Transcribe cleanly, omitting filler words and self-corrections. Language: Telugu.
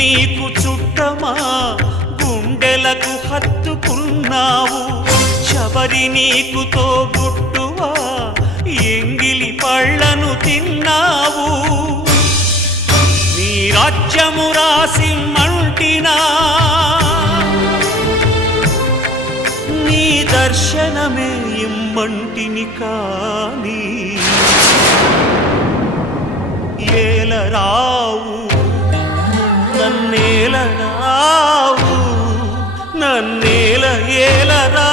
నీకు చుట్టమా గుండెలకు హత్తుకున్నావు శబరి నీకు తోబుట్టువా ఎంగిలి పళ్ళను తిన్నావు నీ రాజ్యము రాసిమ్మంటినా నీ దర్శనమే ఇమ్మంటిని కాని ఏలరావు నన్నేలరావు నన్నేల ఏలరా